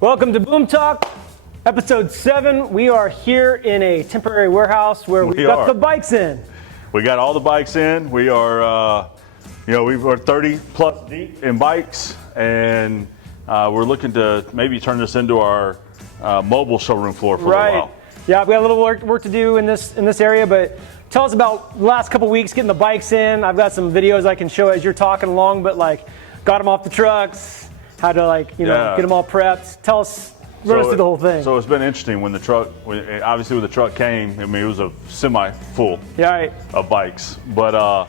Welcome to Boom Talk, episode 7. We are here in a temporary warehouse where we've got the bikes in. We got all the bikes in. We are, we're 30 plus deep in bikes, and we're looking to maybe turn this into our mobile showroom floor for a little while. Yeah, we got a little work to do in this area, but tell us about the last couple weeks getting the bikes in. I've got some videos I can show as you're talking along, but got them off the trucks. How to get them all prepped. Tell us, run us through the whole thing. So it's been interesting when the truck, obviously when the truck came, I mean, it was a semi-full of bikes. But,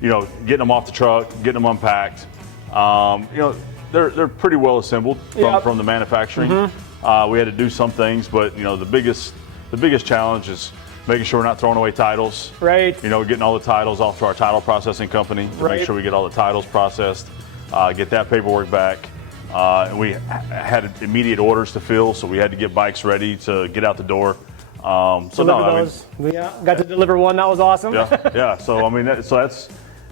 getting them off the truck, getting them unpacked, they're pretty well assembled from the manufacturing. We had to do some things, but, the biggest challenge is making sure we're not throwing away titles. Right. Getting all the titles off to our title processing company to make sure we get all the titles processed, get that paperwork back. And we had immediate orders to fill, so we had to get bikes ready to get out the door. Got to deliver one. That was awesome. Yeah. So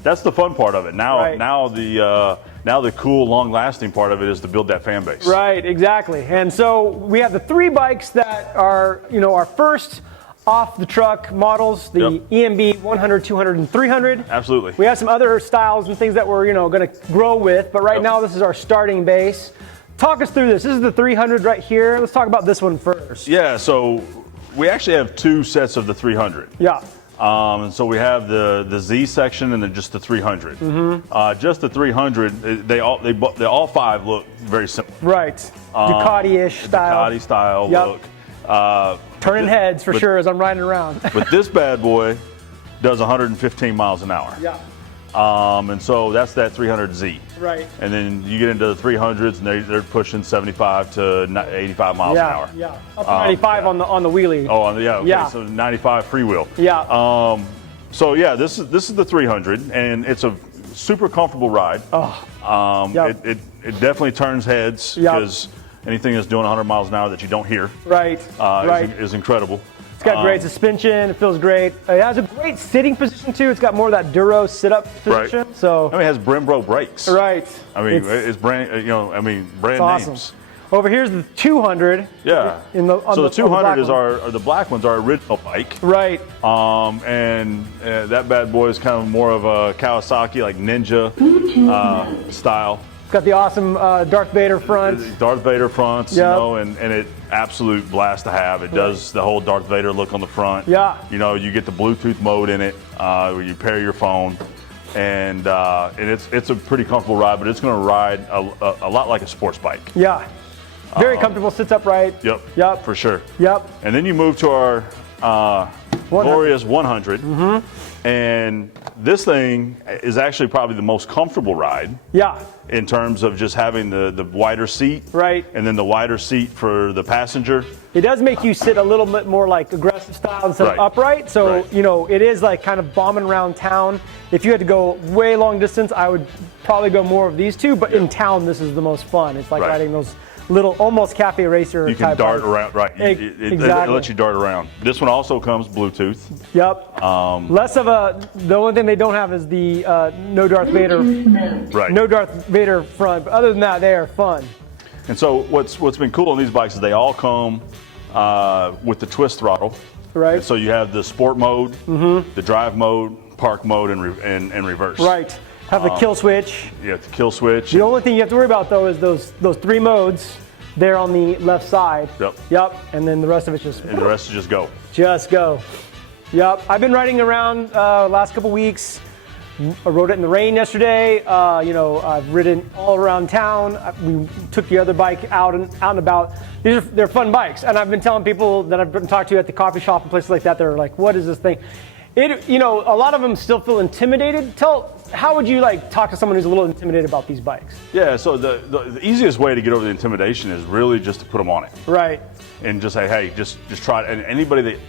that's the fun part of it. Now the cool, long-lasting part of it is to build that fan base. Right. Exactly. And so we have the 3 bikes that are our first off the truck models, the EMB 100, 200, and 300. Absolutely. We have some other styles and things that we're going to grow with, but right now this is our starting base. Talk us through this. This is the 300 right here. Let's talk about this one first. Yeah, so we actually have 2 sets of the 300. Yeah. And so we have the Z section and then just the 300. Just the 300, they all 5 look very similar. Right. Ducati-ish style. Ducati style look. Turning heads for sure as I'm riding around. But this bad boy does 115 miles an hour. Yeah. And so that's that 300Z. Right. And then you get into the 300s and they're pushing 75 to 85 miles an hour. Yeah. Up to 95 on the wheelie. Oh, okay. So 95 freewheel. Yeah. This is the 300, and it's a super comfortable ride. It definitely turns heads because anything that's doing 100 miles an hour that you don't hear is incredible. It's got great suspension. It feels great. It has a great sitting position too. It's got more of that Duro sit-up position. Right. So it has Brembo brakes. Right. It's brand. Brand awesome. names. Over here's the 200. Yeah. The 200 is the black one's our original bike. Right. And that bad boy is kind of more of a Kawasaki, like Ninja style. It's got the awesome Darth Vader front. Darth Vader fronts, and it absolute blast to have. It does the whole Darth Vader look on the front. Yeah. You get the Bluetooth mode in it where you pair your phone, and it's a pretty comfortable ride, but it's going to ride a lot like a sports bike. Yeah. Very comfortable, sits upright. Yep. For sure. Yep. And then you move to our glorious 100. And this thing is actually probably the most comfortable ride. Yeah. In terms of just having the wider seat. Right. And then the wider seat for the passenger. It does make you sit a little bit more like aggressive style instead of upright. So, it is like kind of bombing around town. If you had to go way long distance, I would probably go more of these 2. But in town, this is the most fun. It's like riding those little, almost cafe racer. You can dart around, Exactly. It lets you dart around. This one also comes Bluetooth. Yep. Less of the only thing they don't have is the no Darth Vader. Right. No Darth Vader front. But other than that, they are fun. And so what's been cool on these bikes is they all come with the twist throttle. Right. And so you have the sport mode, the drive mode, park mode, and reverse. Right. Have the kill switch. Yeah, the kill switch. The only thing you have to worry about though is those 3 modes there on the left side. Yep. And then the rest of it's just. And the rest is just go. Just go. Yep. I've been riding around last couple weeks. I rode it in the rain yesterday. I've ridden all around town. We took the other bike out and about. They're fun bikes, and I've been telling people that I've been talking to at the coffee shop and places like that. They're like, "What is this thing?" A lot of them still feel intimidated. How would you talk to someone who's a little intimidated about these bikes? Yeah, so the easiest way to get over the intimidation is really just to put them on it. Right. And just say, hey, just try it. And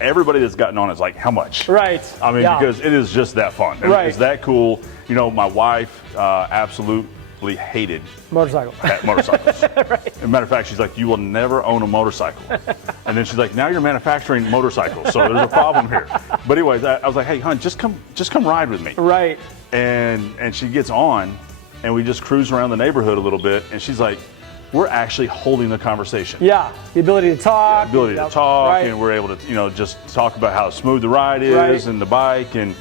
everybody that's gotten on it is like, how much? Right. I mean, because it is just that fun. Right. It's that cool. My wife absolutely hated motorcycles. Right. As a matter of fact, she's like, you will never own a motorcycle. And then she's like, now you're manufacturing motorcycles, so there's a problem here. But anyways, I was like, hey, hon, just come ride with me. Right. And she gets on, and we just cruise around the neighborhood a little bit, and she's like, we're actually holding the conversation. Yeah, the ability to talk. The ability to talk, right. and we're able to, just talk about how smooth the ride is and the bike, and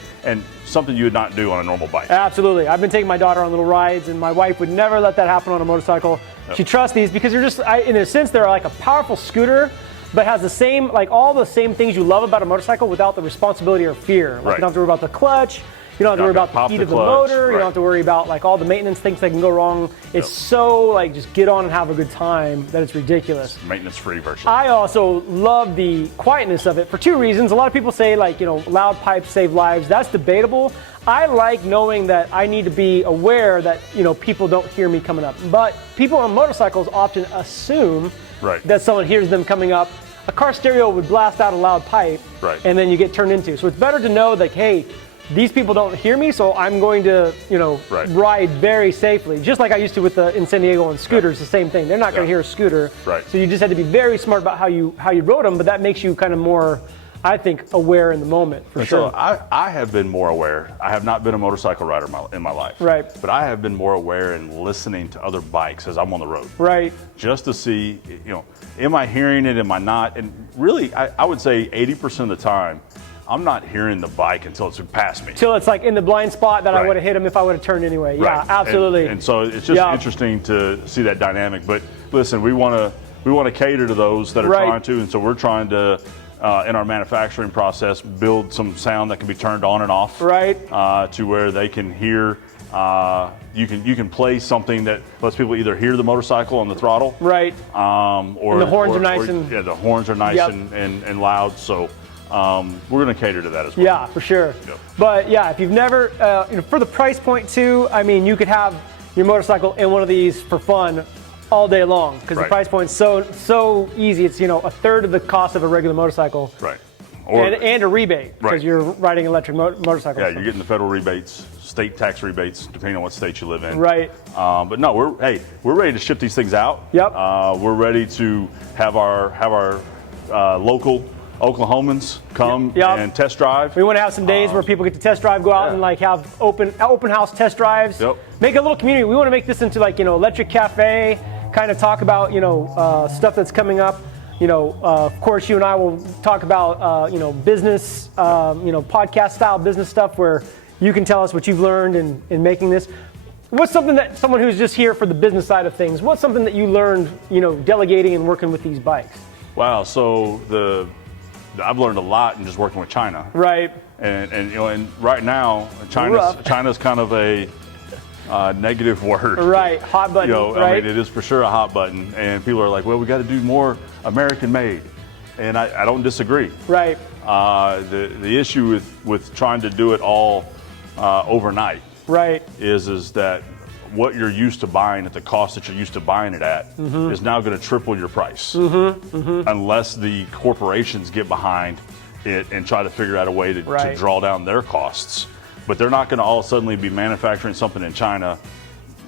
something you would not do on a normal bike. Absolutely. I've been taking my daughter on little rides, and my wife would never let that happen on a motorcycle. Yep. She trusts these because in a sense, they're like a powerful scooter, but has the same, like all the same things you love about a motorcycle without the responsibility or fear. Like you don't have to worry about the clutch. You don't have to worry about the heat of the motor. You don't have to worry about like all the maintenance things that can go wrong. It's so like just get on and have a good time that it's ridiculous. Maintenance free virtually. I also love the quietness of it for two reasons. A lot of people say like, loud pipes save lives. That's debatable. I like knowing that I need to be aware that, people don't hear me coming up. But people on motorcycles often assume that someone hears them coming up. A car stereo would blast out a loud pipe and then you get turned into. So it's better to know that, hey, these people don't hear me, so I'm going to, ride very safely. Just like I used to in San Diego on scooters, the same thing. They're not going to hear a scooter. So you just had to be very smart about how you rode them, but that makes you kind of more, I think, aware in the moment, for sure. So I have been more aware. I have not been a motorcycle rider in my life. But I have been more aware in listening to other bikes as I'm on the road. Just to see, am I hearing it, am I not? And really, I would say 80% of the time, I'm not hearing the bike until it's past me. Till it's like in the blind spot that I would have hit him if I would have turned anyway. Yeah, absolutely. And so it's just interesting to see that dynamic. But listen, we want to cater to those that are trying to, and so we're trying to, in our manufacturing process, build some sound that can be turned on and off. To where they can hear. You can play something that lets people either hear the motorcycle on the throttle. Or and the horns are nice the horns are nice and loud. So. We're going to cater to that as well. Yeah, for sure. But yeah, if you've never, for the price point too, I mean, you could have your motorcycle in one of these for fun all day long because the price point's so easy. It's a third of the cost of a regular motorcycle. And a rebate because you're riding an electric motorcycle. Yeah, you're getting the federal rebates, state tax rebates, depending on what state you live in. But no, we're ready to ship these things out. We're ready to have our local Oklahomans come and test drive. We want to have some days where people get to test drive, go out and like have open house test drives. Make a little community. We want to make this into like electric cafe, kind of talk about stuff that's coming up. Of course, you and I will talk about business, podcast style business stuff where you can tell us what you've learned in making this. What's something that someone who's just here for the business side of things? What's something that you learned, delegating and working with these bikes? Wow. So I've learned a lot in just working with China. And right now, China's kind of a negative word. Hot button. I mean, it is for sure a hot button, and people are like, well, we got to do more American made, and I don't disagree. The issue with trying to do it all overnight is that what you're used to buying at the cost that you're used to buying it at is now going to triple your price unless the corporations get behind it and try to figure out a way to draw down their costs. But they're not going to all suddenly be manufacturing something in China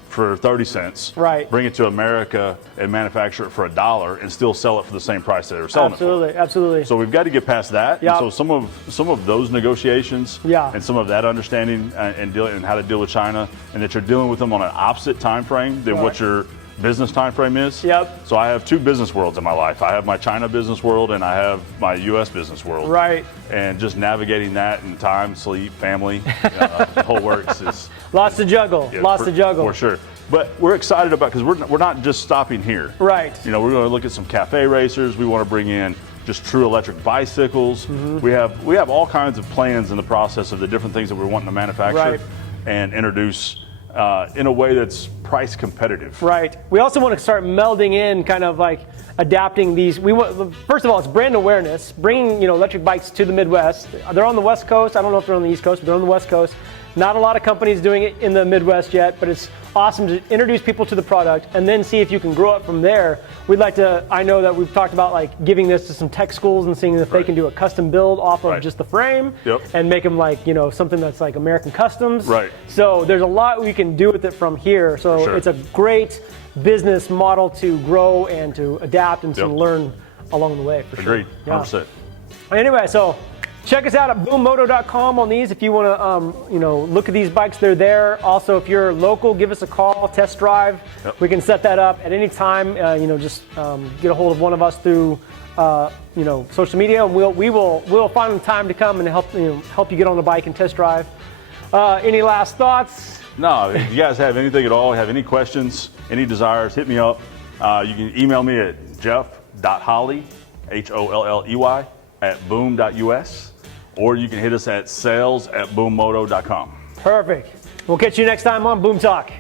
for 30 cents, bring it to America and manufacture it for $1 and still sell it for the same price that they're selling it for. Absolutely. So we've got to get past that. And so some of those negotiations and some of that understanding and how to deal with China, and that you're dealing with them on an opposite time frame than what your business time frame is. So I have two business worlds in my life. I have my China business world and I have my U.S. business world. And just navigating that in time, sleep, family, the whole works is lots to juggle. Lots to juggle for sure. But we're excited about because we're not just stopping here. We're going to look at some cafe racers. We want to bring in just true electric bicycles. We have all kinds of plans in the process of the different things that we're wanting to manufacture and introduce in a way that's price competitive. We also want to start melding in, kind of like adapting these. First of all, it's brand awareness, bringing electric bikes to the Midwest. They're on the West Coast. I don't know if they're on the East Coast, but they're on the West Coast. Not a lot of companies doing it in the Midwest yet, but it's awesome to introduce people to the product and then see if you can grow it from there. I know that we've talked about like giving this to some tech schools and seeing if they can do a custom build off of just the frame and make them like, something that's like American customs. So there's a lot we can do with it from here. So it's a great business model to grow and to adapt and to learn along the way. For Agreed. sure. 100%. Anyway, so Check us out at boommoto.com on these if you want to, look at these bikes. They're there. Also, if you're local, give us a call, test drive. Yep. We can set that up at any time. Just get a hold of one of us through, social media, and we'll find the time to come and help you get on the bike and test drive. Any last thoughts? No, if you guys have anything at all, have any questions, any desires, hit me up. You can email me at jeff.holley, Holley, @boom.us, or you can hit us at sales@boommoto.com. Perfect. We'll catch you next time on Boom Talk.